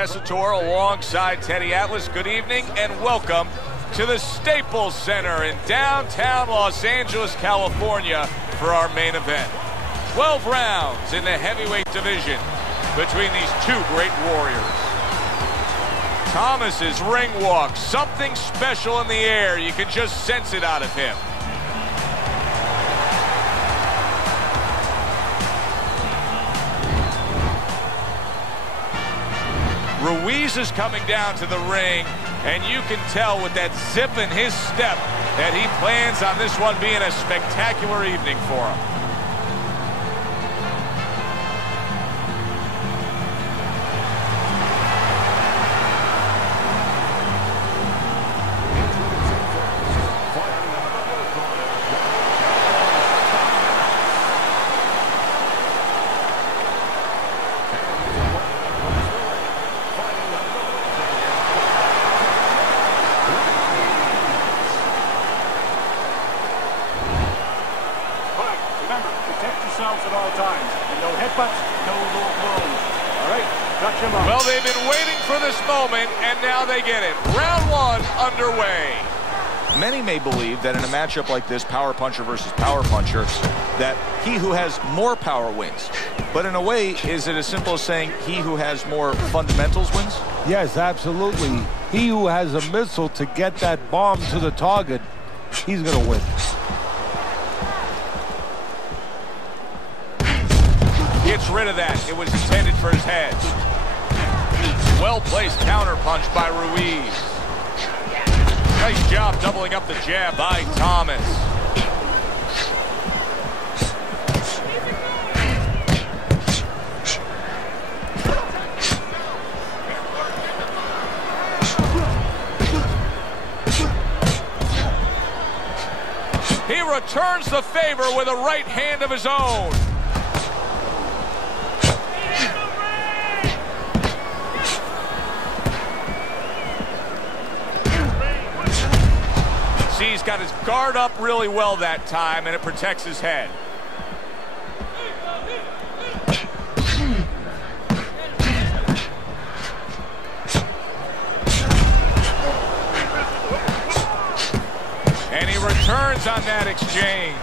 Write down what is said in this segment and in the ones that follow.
Tessitore alongside Teddy Atlas. Good evening and welcome to the Staples Center in downtown Los Angeles, California for our main event. 12 rounds in the heavyweight division between these two great warriors. Thomas's ring walk, something special in the air. You can just sense it out of him. Ruiz is coming down to the ring, and you can tell with that zip in his step that he plans on this one being a spectacular evening for him. At all times. And no headbutts, no low blows. All right, touch him up. Well, they've been waiting for this moment, and now they get it. Round one underway. Many may believe that in a matchup like this, power puncher versus power puncher, that he who has more power wins. But in a way, is it as simple as saying he who has more fundamentals wins? Yes, absolutely. He who has a missile to get that bomb to the target, he's going to win. Gets rid of that. It was intended for his head. Well-placed counter punch by Ruiz. Nice job doubling up the jab by Thomas. He returns the favor with a right hand of his own. He's got his guard up really well that time, and it protects his head. And he returns on that exchange.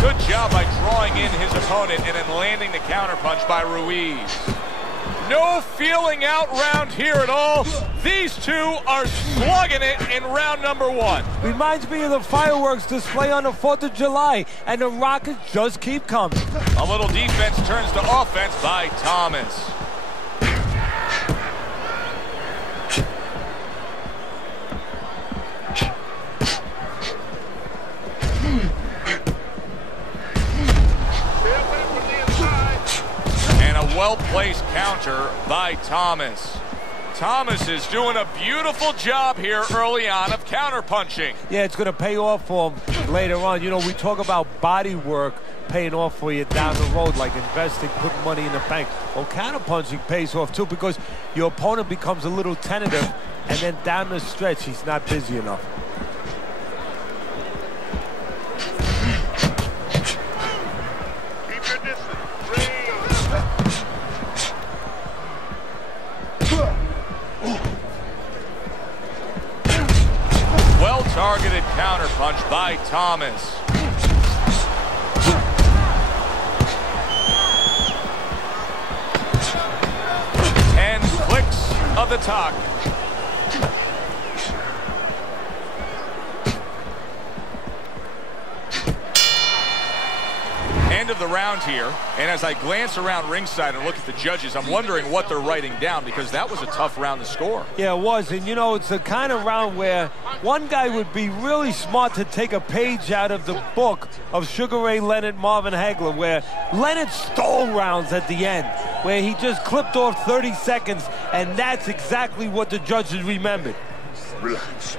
Good job by drawing in his opponent and then landing the counterpunch by Ruiz. No feeling out round here at all. These two are slugging it in round number one. Reminds me of the fireworks display on the 4th of July, and the rockets just keep coming. A little defense turns to offense by Thomas. Well-placed counter by Thomas. Thomas is doing a beautiful job here early on of counter-punching. Yeah, it's going to pay off for him later on. You know, we talk about body work paying off for you down the road, like investing, putting money in the bank. Well, counter-punching pays off, too, because your opponent becomes a little tentative, and then down the stretch, he's not busy enough. Targeted counterpunch by Thomas. And clicks of the talk. End of the round here, and as I glance around ringside and look at the judges, I'm wondering what they're writing down, because that was a tough round to score. Yeah, it was, and you know, it's the kind of round where one guy would be really smart to take a page out of the book of Sugar Ray Leonard, Marvin Hagler, where Leonard stole rounds at the end, where he just clipped off 30 seconds, and that's exactly what the judges remembered. Relax.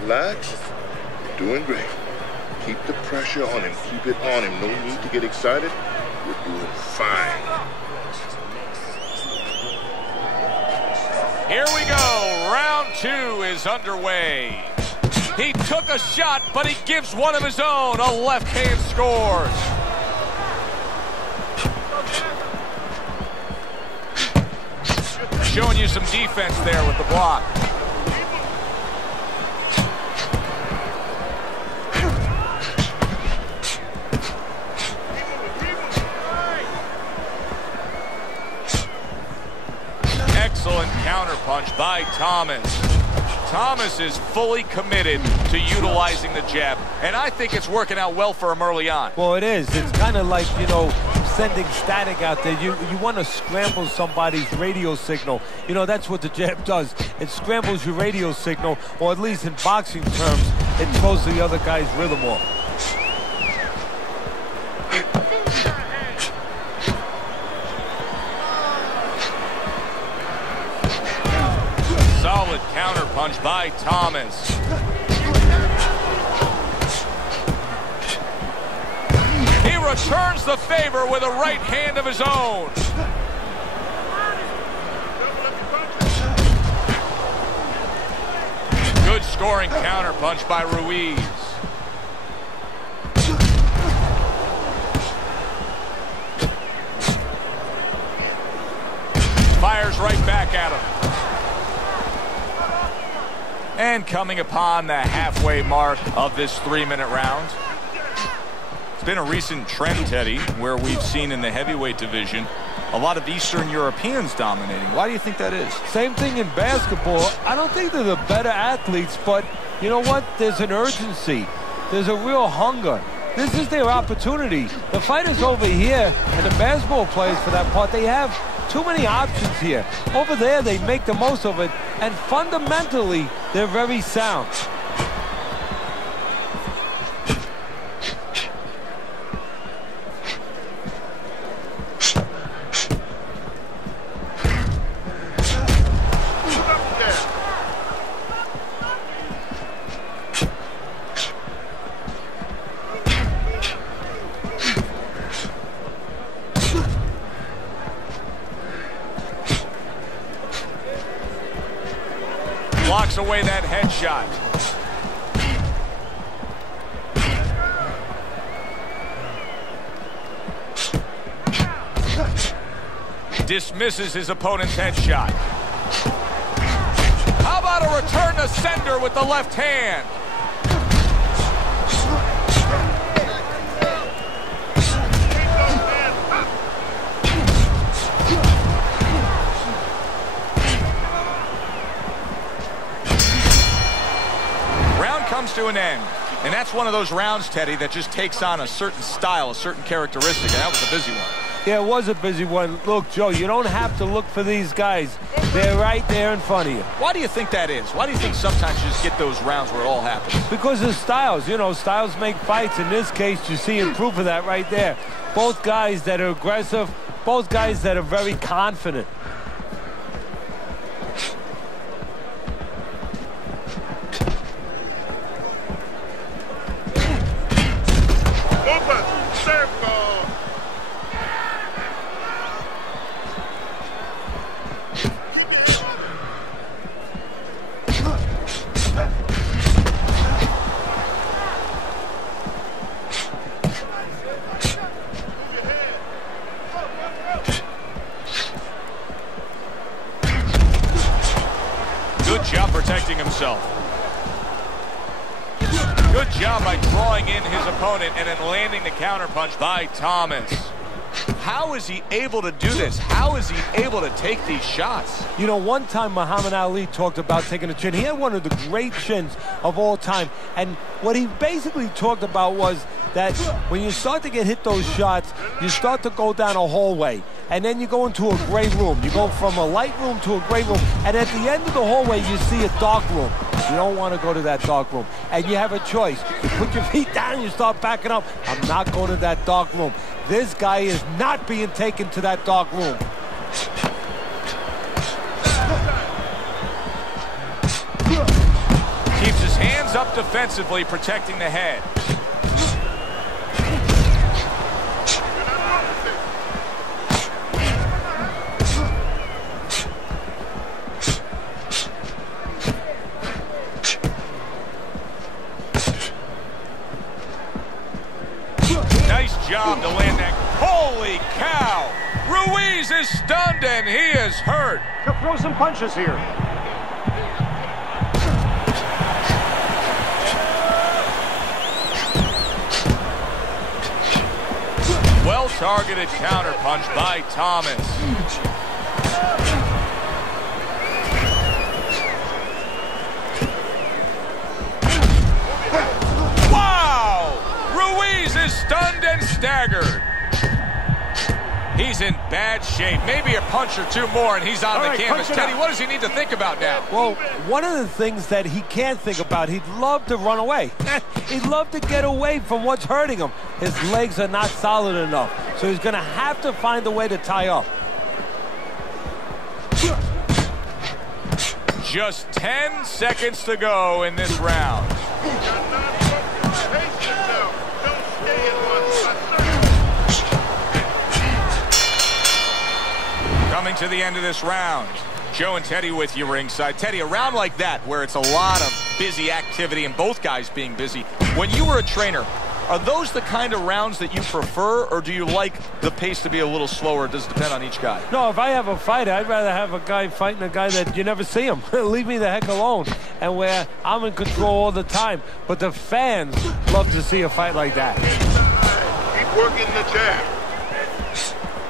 Relax. You're doing great. Keep the pressure on him. Keep it on him. No need to get excited. You're doing fine. Here we go. Round two is underway. He took a shot, but he gives one of his own. A left hand scores. Showing you some defense there with the block. Excellent counterpunch by Thomas. Thomas is fully committed to utilizing the jab, and I think it's working out well for him early on. Well, it is. It's kind of like, you know, sending static out there. You want to scramble somebody's radio signal. You know, that's what the jab does. It scrambles your radio signal, or at least in boxing terms, it throws the other guy's rhythm off. Solid counterpunch by Thomas. He returns the favor with a right hand of his own. Good scoring counterpunch by Ruiz. Fires right back at him. And coming upon the halfway mark of this 3-minute round. It's been a recent trend, Teddy, where we've seen in the heavyweight division a lot of Eastern Europeans dominating. Why do you think that is? Same thing in basketball. I don't think they're the better athletes, but you know what? There's an urgency. There's a real hunger. This is their opportunity. The fighters over here and the basketball players, for that part, they have too many options here. Over there, they make the most of it, and fundamentally, they're very sound. Blocks away that headshot. Dismisses his opponent's headshot. How about a return to sender with the left hand? Comes to an end, and that's one of those rounds, Teddy, that just takes on a certain style, a certain characteristic, and that was a busy one. Yeah, it was a busy one. Look, Joe, you don't have to look for these guys. They're right there in front of you. Why do you think that is? Why do you think sometimes you just get those rounds where it all happens? Because of styles. You know, styles make fights. In this case, you're seeing proof of that right there. Both guys that are aggressive, both guys that are very confident. Good job protecting himself. Good job by drawing in his opponent and then landing the counterpunch by Thomas. How is he able to do this? How is he able to take these shots? You know, one time Muhammad Ali talked about taking a chin. He had one of the great chins of all time. And what he basically talked about was that when you start to get hit those shots, you start to go down a hallway. And then you go into a gray room. You go from a light room to a gray room. And at the end of the hallway, you see a dark room. You don't want to go to that dark room. And you have a choice. You put your feet down, you start backing up. I'm not going to that dark room. This guy is not being taken to that dark room. Keeps his hands up defensively, protecting the head. Nice job to land that. Holy cow! Ruiz is stunned and he is hurt. To throw some punches here. Well-targeted counterpunch by Thomas. Wow! Ruiz is stunned and staggered. He's in bad shape. Maybe a punch or two more, and he's on the canvas. Teddy, what does he need to think about now? Well, one of the things that he can't think about, he'd love to run away. He'd love to get away from what's hurting him. His legs are not solid enough, so he's going to have to find a way to tie up. Just 10 seconds to go in this round. Coming to the end of this round. Joe and Teddy with you ringside. Teddy, a round like that where it's a lot of busy activity and both guys being busy. When you were a trainer, are those the kind of rounds that you prefer, or do you like the pace to be a little slower? It does depend on each guy. No, if I have a fight, I'd rather have a guy fighting a guy that you never see him. Leave me the heck alone. And where I'm in control all the time. But the fans love to see a fight like that. Keep working the jab.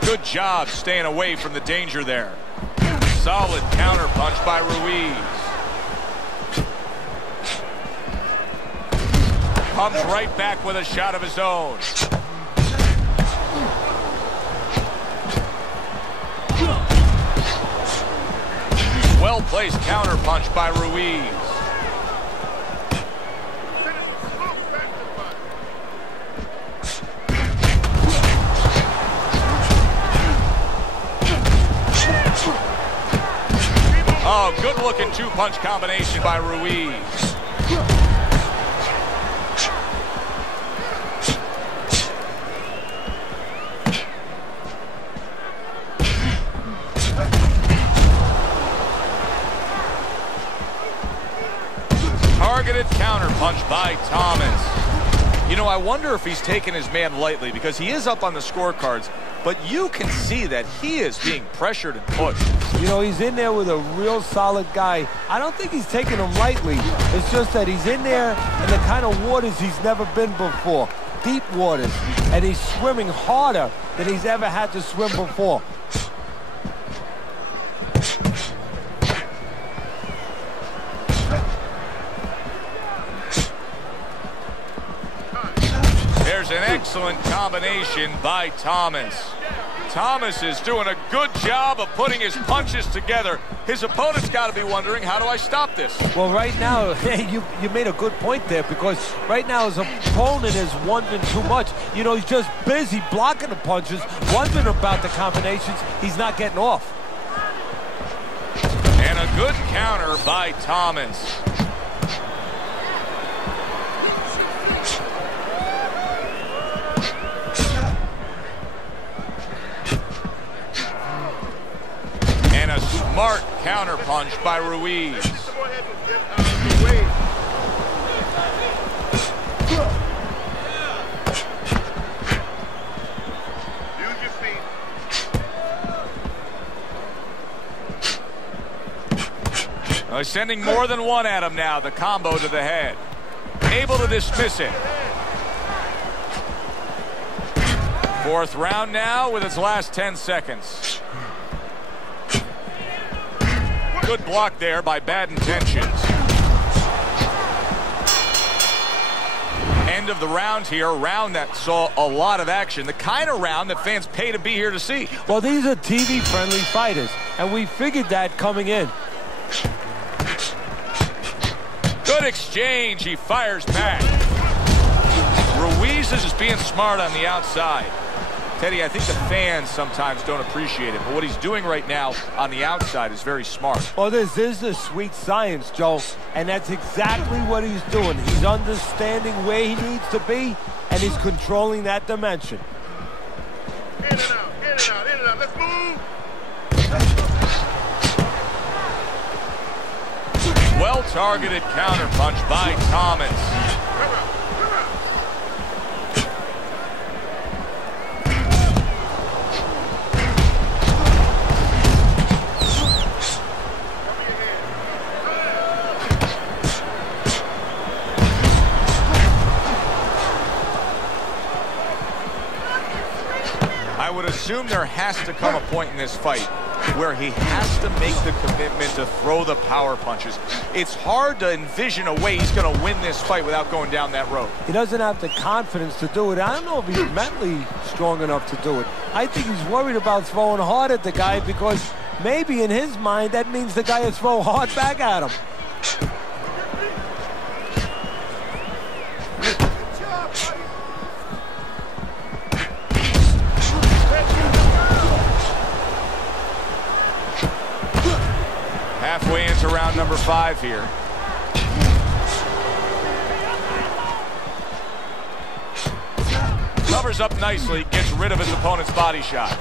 Good job staying away from the danger there. Solid counterpunch by Ruiz. Comes right back with a shot of his own. Well-placed counterpunch by Ruiz. Oh, good-looking two-punch combination by Ruiz. Targeted counterpunch by Thomas. You know, I wonder if he's taking his man lightly because he is up on the scorecards, but you can see that he is being pressured and pushed. You know, he's in there with a real solid guy. I don't think he's taking him lightly. It's just that he's in there in the kind of waters he's never been before. Deep waters. And he's swimming harder than he's ever had to swim before. There's an excellent combination by Thomas. Thomas is doing a good job of putting his punches together. His opponent's got to be wondering, how do I stop this? Well, right now, you made a good point there, because right now his opponent is wondering too much. You know, he's just busy blocking the punches, wondering about the combinations he's not getting off. And a good counter by Thomas. Smart counterpunch by Ruiz. Sending more than one at him now. The combo to the head. Able to dismiss it. Fourth round now with its last 10 seconds. Good block there by Bad Intentions. End of the round here, a round that saw a lot of action. The kind of round that fans pay to be here to see. Well, these are TV-friendly fighters, and we figured that coming in. Good exchange. He fires back. Ruiz is just being smart on the outside. Teddy, I think the fans sometimes don't appreciate it, but what he's doing right now on the outside is very smart. Well, this is the sweet science, Joe, and that's exactly what he's doing. He's understanding where he needs to be, and he's controlling that dimension. In and out, in and out, in and out. Let's move. Well-targeted counterpunch by Thomas. would assume there has to come a point in this fight where he has to make the commitment to throw the power punches. It's hard to envision a way he's going to win this fight without going down that road. He doesn't have the confidence to do it. I don't know if he's mentally strong enough to do it. I think he's worried about throwing hard at the guy because maybe in his mind that means the guy will throw hard back at him. Halfway into round number 5 here. Covers up nicely, gets rid of his opponent's body shot.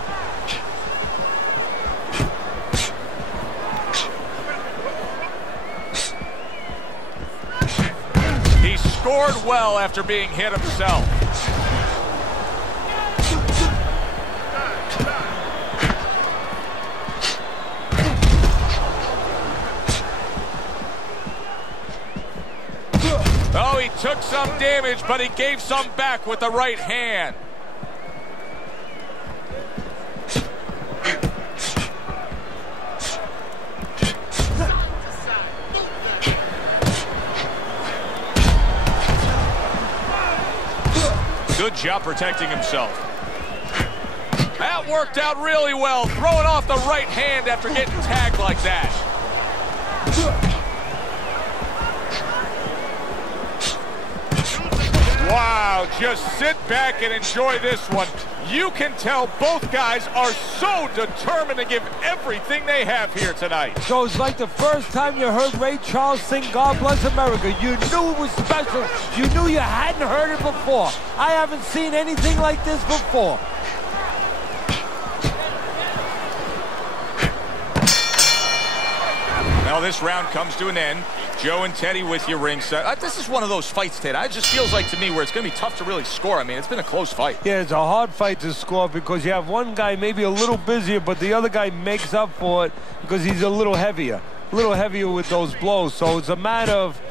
He scored well after being hit himself. Oh, he took some damage, but he gave some back with the right hand. Good job protecting himself. That worked out really well, throwing off the right hand after getting tagged like that. Wow, just sit back and enjoy this one. You can tell both guys are so determined to give everything they have here tonight. So it's like the first time you heard Ray Charles sing God Bless America. You knew it was special. You knew you hadn't heard it before. I haven't seen anything like this before. Now this round comes to an end. Joe and Teddy with you ringside. This is one of those fights, Ted. It just feels like to me where it's going to be tough to really score. I mean, it's been a close fight. Yeah, it's a hard fight to score because you have one guy maybe a little busier, but the other guy makes up for it because he's a little heavier with those blows. So it's a matter of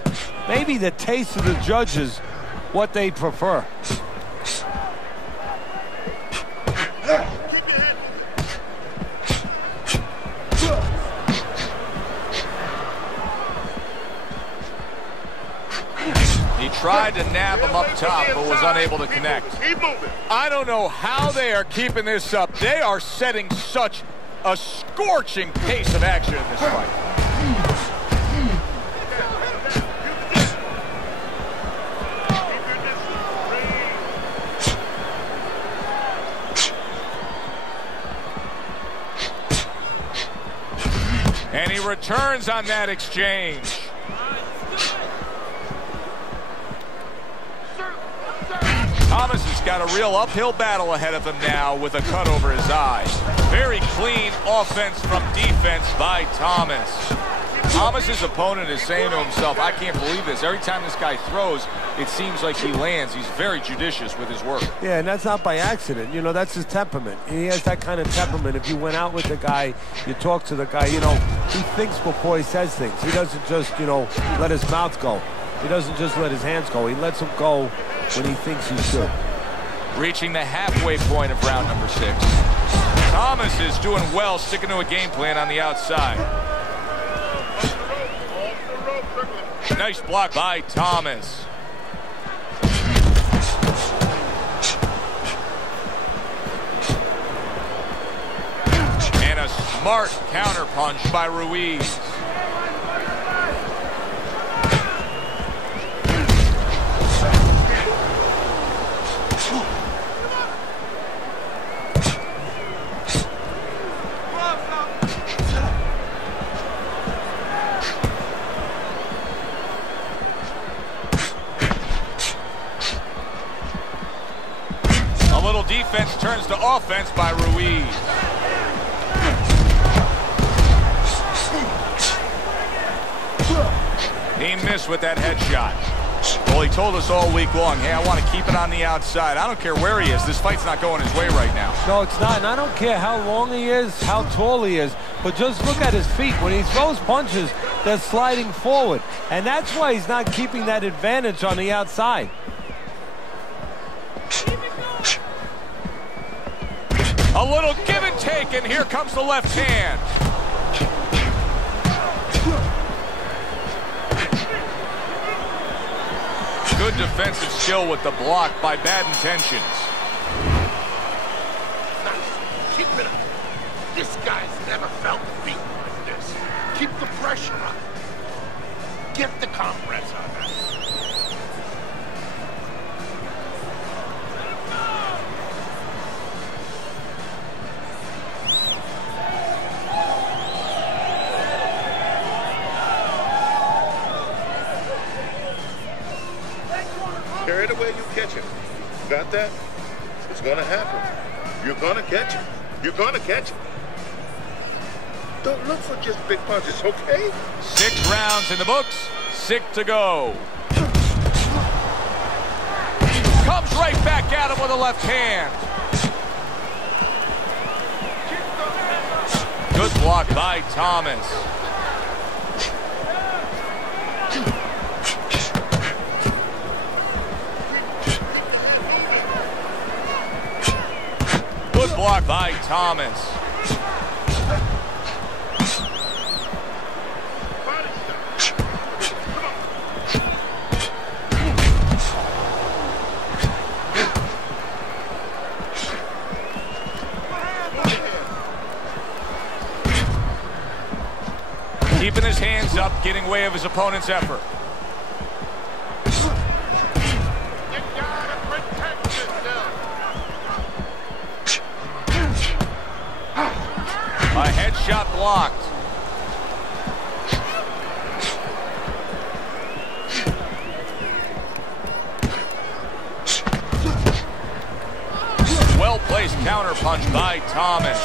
maybe the taste of the judges, what they prefer. Tried to nab him up top, but was unable to connect. I don't know how they are keeping this up. They are setting such a scorching pace of action in this fight. And he returns on that exchange. Thomas has got a real uphill battle ahead of him now with a cut over his eye. Very clean offense from defense by Thomas. Thomas's opponent is saying to himself, I can't believe this. Every time this guy throws, it seems like he lands. He's very judicious with his work. Yeah, and that's not by accident. You know, that's his temperament. He has that kind of temperament. If you went out with the guy, you talk to the guy, you know, he thinks before he says things. He doesn't just, you know, let his mouth go. He doesn't just let his hands go. He lets them go when he thinks he should. Reaching the halfway point of round number 6. Thomas is doing well, sticking to a game plan on the outside. Nice block by Thomas. And a smart counter punch by Ruiz. Defense turns to offense by Ruiz. He missed with that headshot. Well, he told us all week long, hey, I want to keep it on the outside. I don't care where he is. This fight's not going his way right now. No, it's not. And I don't care how long he is, how tall he is, but just look at his feet. When he throws punches, they're sliding forward. And that's why he's not keeping that advantage on the outside. A little give and take, and here comes the left hand. Good defensive skill with the block by bad intentions. Nice. Keep it up. This guy's never felt beat like this. Keep the pressure on. Get the compress on that. Carry the way you catch it. Got that? It's gonna happen. You're gonna catch it. You're gonna catch it. Don't look for just big punches, okay? 6 rounds in the books, 6 to go. Comes right back at him with a left hand. Good block by Thomas. Good block by Thomas. Keeping his hands up, getting way of his opponent's effort. A headshot blocked. Well-placed counterpunch by Thomas.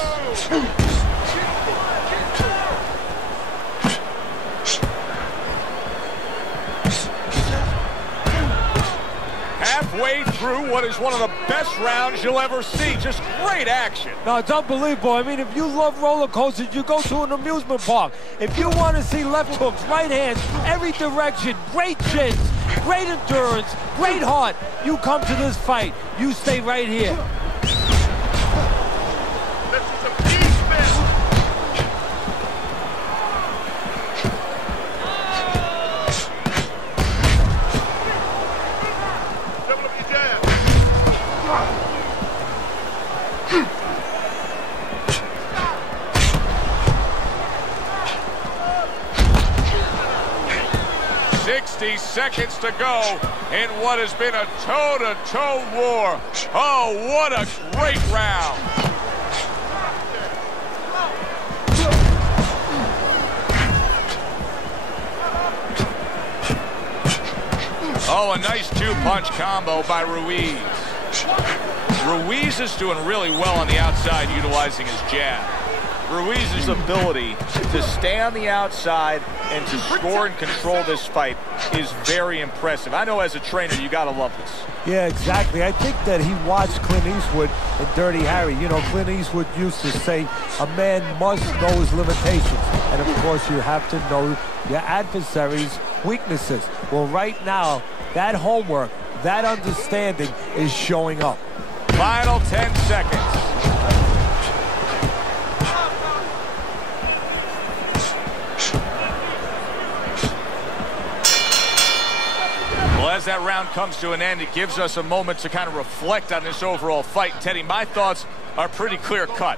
Halfway through what is one of the best rounds you'll ever see. Just great action. No, it's unbelievable. I mean, if you love roller coasters, you go to an amusement park. If you want to see left hooks, right hands, every direction, great chins, great endurance, great heart, you come to this fight. You stay right here. This is a beast, man. Seconds to go in what has been a toe-to-toe war. Oh, what a great round. Oh, a nice 2-punch combo by Ruiz. Ruiz is doing really well on the outside, utilizing his jab. Ruiz's ability to stay on the outside and to score and control this fight is very impressive. I know as a trainer, you gotta love this. Yeah, exactly. I think that he watched Clint Eastwood in Dirty Harry. You know, Clint Eastwood used to say, a man must know his limitations. And of course, you have to know your adversary's weaknesses. Well, right now, that homework, that understanding is showing up. Final 10 seconds. As that round comes to an end, it gives us a moment to kind of reflect on this overall fight. Teddy, my thoughts are pretty clear-cut.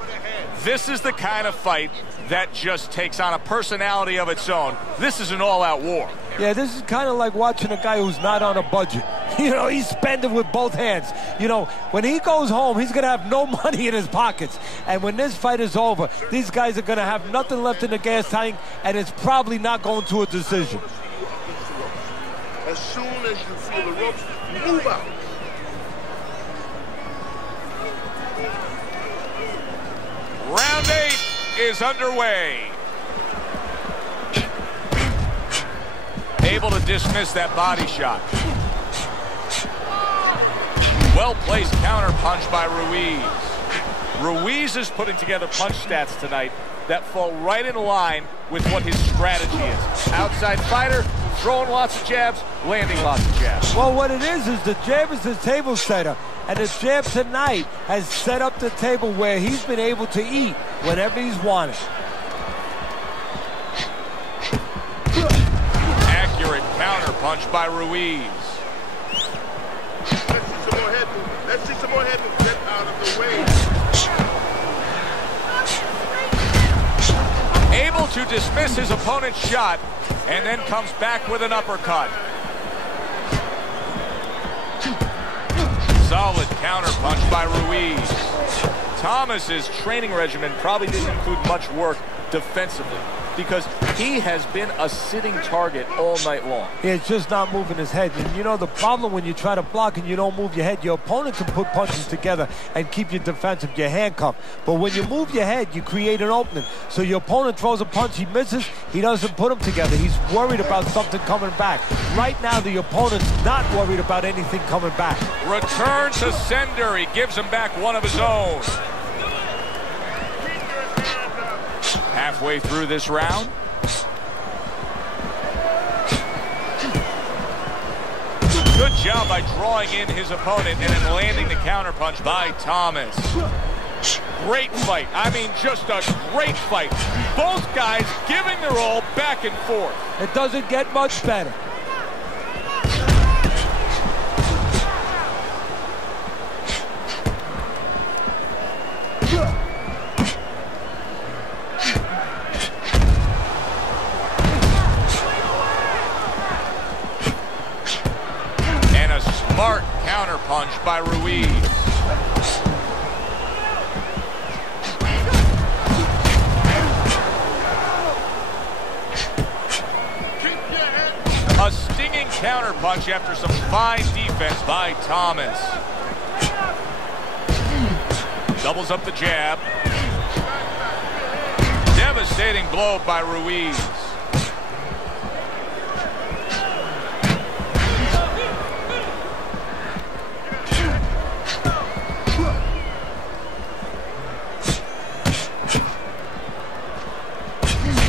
This is the kind of fight that just takes on a personality of its own. This is an all-out war. Yeah, this is kind of like watching a guy who's not on a budget. You know, he's spending with both hands. You know, when he goes home, he's going to have no money in his pockets. And when this fight is over, these guys are going to have nothing left in the gas tank, and it's probably not going to a decision. As soon as you feel the ropes, move out. Round 8 is underway. Able to dismiss that body shot. Well-placed counter punch by Ruiz. Ruiz is putting together punch stats tonight that fall right in line with what his strategy is. Outside fighter, throwing lots of jabs, landing lots of jabs. Well, what it is the jab is the table setter. And the champ tonight has set up the table where he's been able to eat whenever he's wanted. Accurate counter punch by Ruiz. Let's see some more head movement. Let's see some more head movement. Get out of the way. Able to dismiss his opponent's shot and then comes back with an uppercut. Solid counter punch by Ruiz. Thomas's training regimen probably didn't include much work defensively because he has been a sitting target all night long. Yeah, it's just not moving his head. And you know, the problem when you try to block and you don't move your head, your opponent can put punches together and keep you defensive, you're handcuffed. But when you move your head, you create an opening. So your opponent throws a punch, he misses, he doesn't put them together. He's worried about something coming back. Right now, the opponent's not worried about anything coming back. Return to sender. He gives him back one of his own. Halfway through this round. Good job by drawing in his opponent and then landing the counterpunch by Thomas. Great fight. I mean, just a great fight. Both guys giving their all back and forth. It doesn't get much better. Smart counter punch by Ruiz. A stinging counter punch after some fine defense by Thomas. Doubles up the jab. Devastating blow by Ruiz.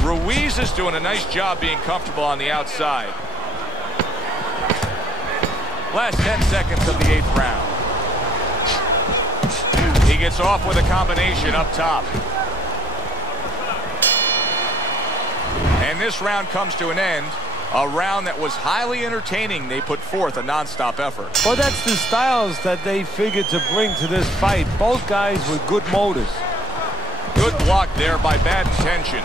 Ruiz is doing a nice job being comfortable on the outside. Last 10 seconds of the 8th round. He gets off with a combination up top. And this round comes to an end. A round that was highly entertaining. They put forth a non-stop effort. Well, that's the styles that they figured to bring to this fight. Both guys with good motors. Good block there by Bad Intentions.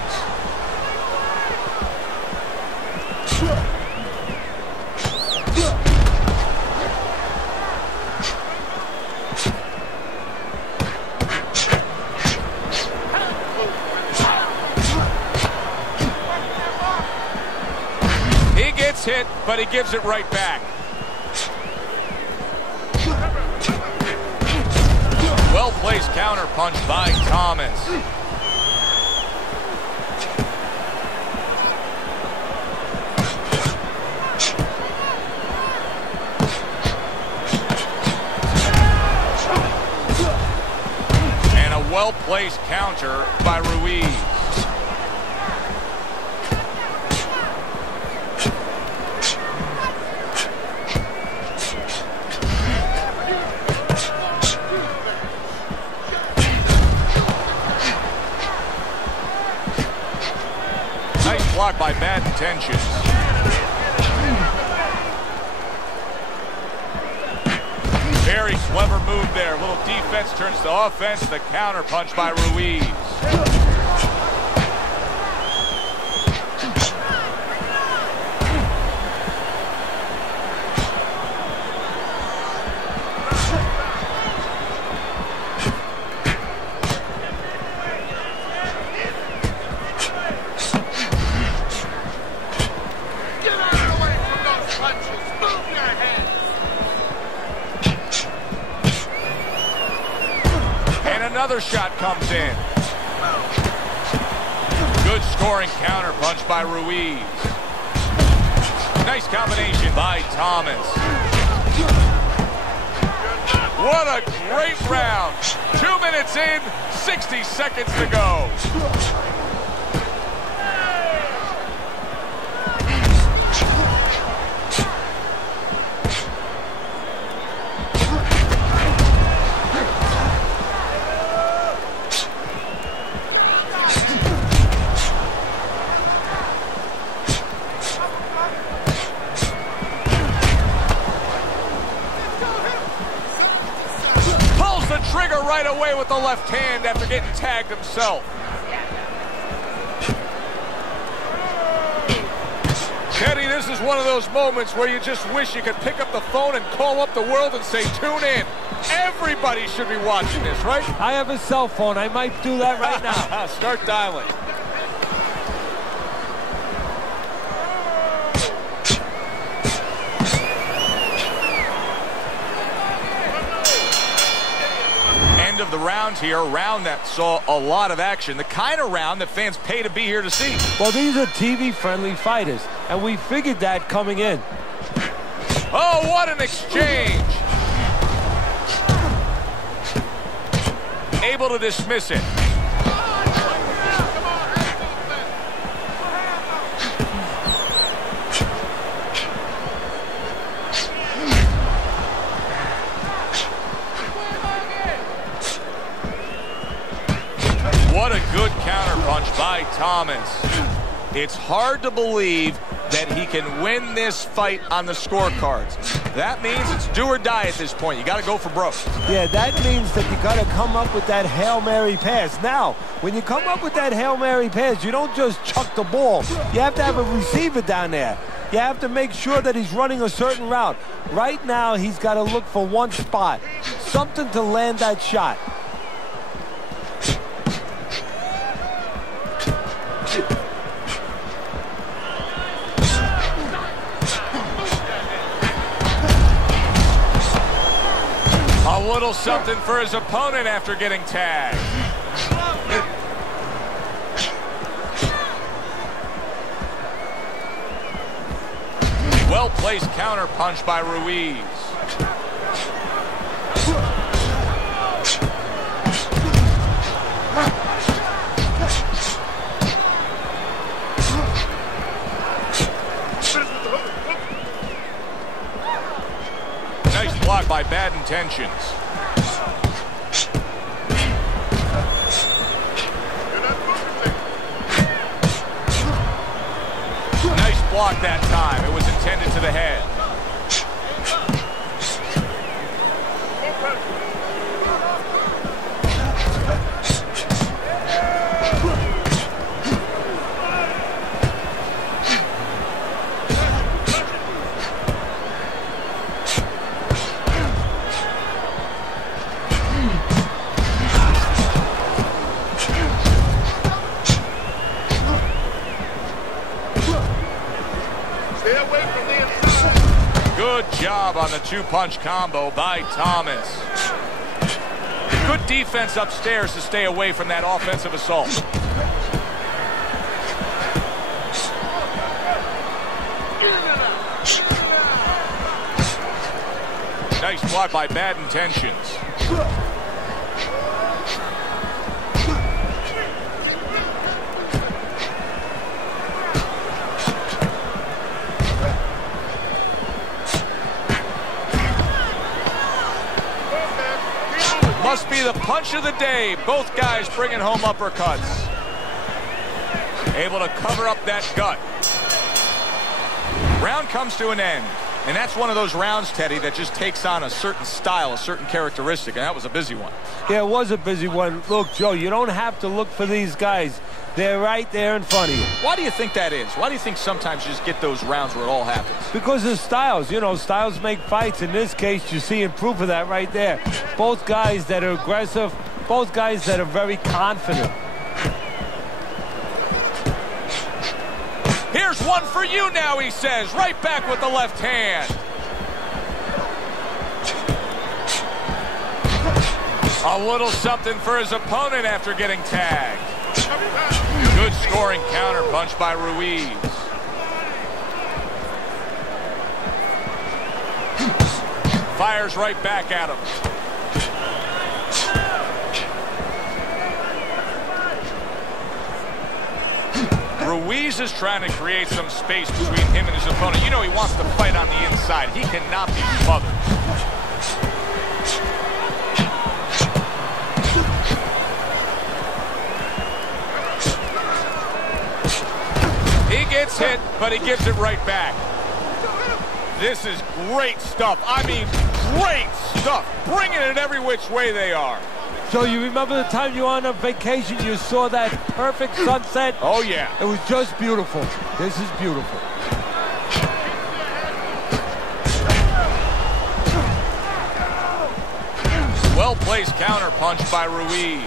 He gets hit, but he gives it right back. Well-placed counter punch by Thomas. Well-placed counter by Ruiz. Nice block by Bad Intentions. Very clever move there. A little defense turns to offense. The counter punch by Ruiz. Another shot comes in. Good scoring counter punch by Ruiz. Nice combination by Thomas. What a great round. 2 minutes in, 60 seconds to go. trigger right away with the left hand after getting tagged himself. Teddy, this is one of those moments where you just wish you could pick up the phone and call up the world and say, tune in. Everybody should be watching this, right? I have a cell phone. I might do that right now. Start dialing. End of the round here, a round that saw a lot of action, the kind of round that fans pay to be here to see. Well, these are TV-friendly fighters, and we figured that coming in. Oh, what an exchange! Able to dismiss it. What a good counterpunch by Thomas. It's hard to believe that he can win this fight on the scorecards. That means it's do or die at this point. You got to go for broke. Yeah, that means that you got to come up with that Hail Mary pass. Now, when you come up with that Hail Mary pass, you don't just chuck the ball. You have to have a receiver down there. You have to make sure that he's running a certain route. Right now, he's got to look for one spot, something to land that shot. A little something for his opponent after getting tagged. Well-placed counterpunch by Ruiz. Nice block by Bad Intentions. Nice block that time. It was intended to the head. Good job on the two-punch combo by Thomas. Good defense upstairs to stay away from that offensive assault. Nice block by Bad Intentions. Must be the punch of the day. Both guys bringing home uppercuts. Able to cover up that gut. Round comes to an end. And that's one of those rounds, Teddy, that just takes on a certain style, a certain characteristic. And that was a busy one. Yeah, it was a busy one. Look, Joe, you don't have to look for these guys. They're right there in front of you. Why do you think that is? Why do you think sometimes you just get those rounds where it all happens? Because of styles. You know, styles make fights. In this case, you're seeing proof of that right there. Both guys that are aggressive, both guys that are very confident. Here's one for you now, he says. Right back with the left hand. A little something for his opponent after getting tagged. Good scoring counterpunch by Ruiz. Fires right back at him. Ruiz is trying to create some space between him and his opponent. You know he wants to fight on the inside. He cannot be smothered. He gets hit, but he gives it right back. This is great stuff. I mean, great stuff. stuff. Bringing it every which way they are. So you remember the time you were on a vacation, you saw that perfect sunset? Oh, yeah. It was just beautiful. This is beautiful. Well-placed counter punch by Ruiz.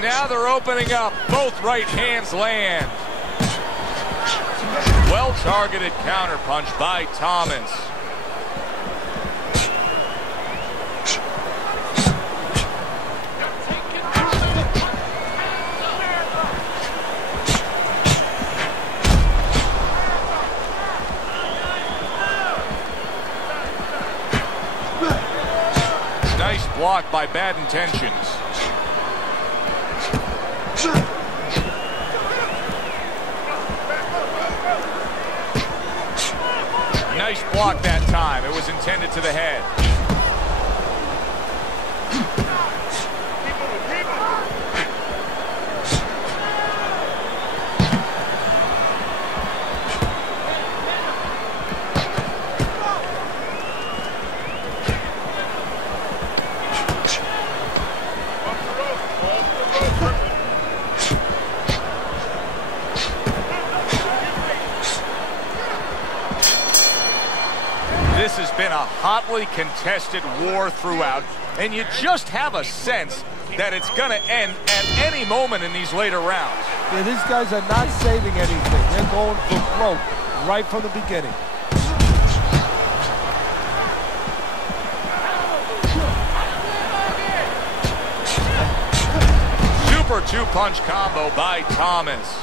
Now they're opening up. Both right hands land. Well-targeted counter punch by Thomas. Nice block by Bad Intentions. Nice block that time. It was intended to the head. This has been a hotly contested war throughout, and you just have a sense that it's going to end at any moment in these later rounds. Yeah, these guys are not saving anything. They're going for broke right from the beginning. Super two-punch combo by Thomas.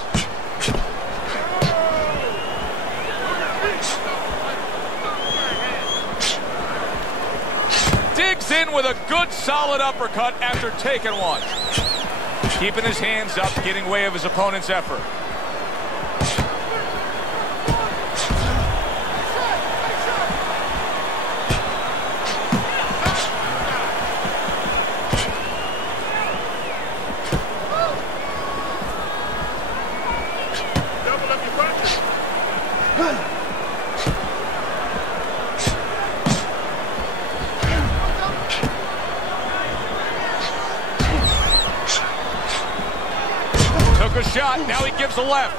Digs in with a good solid uppercut after taking one. Keeping his hands up, getting way of his opponent's effort. Double up your punches. Took a shot, now he gives a left.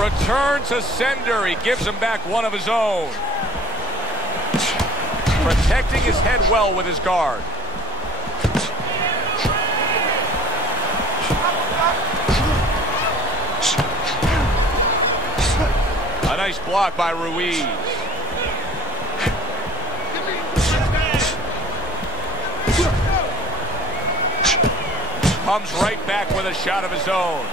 Return to sender, he gives him back one of his own. Protecting his head well with his guard. A nice block by Ruiz. Comes right back with a shot of his own.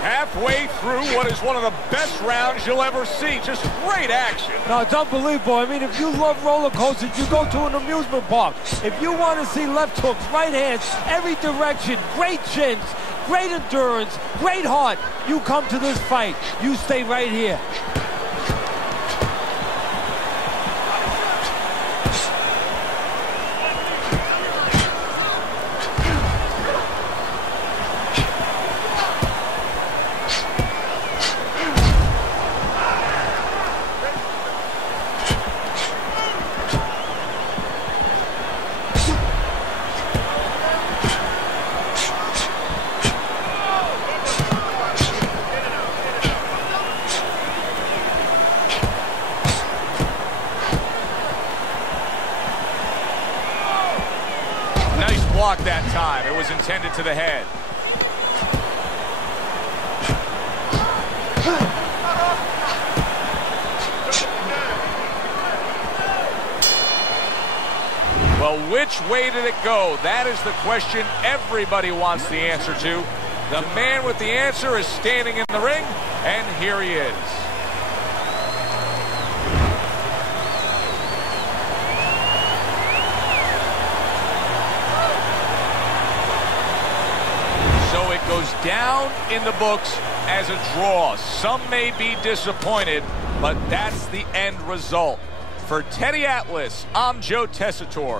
Halfway through what is one of the best rounds you'll ever see. Just great action. No, it's unbelievable. I mean, if you love roller coasters, you go to an amusement park. If you want to see left hooks, right hands, every direction, great chins, great endurance, great heart, you come to this fight. You stay right here. Block that time. It was intended to the head. Well, which way did it go? That is the question everybody wants the answer to. The man with the answer is standing in the ring, and here he is. So it goes down in the books as a draw. Some may be disappointed, but that's the end result. For Teddy Atlas, I'm Joe Tessitore.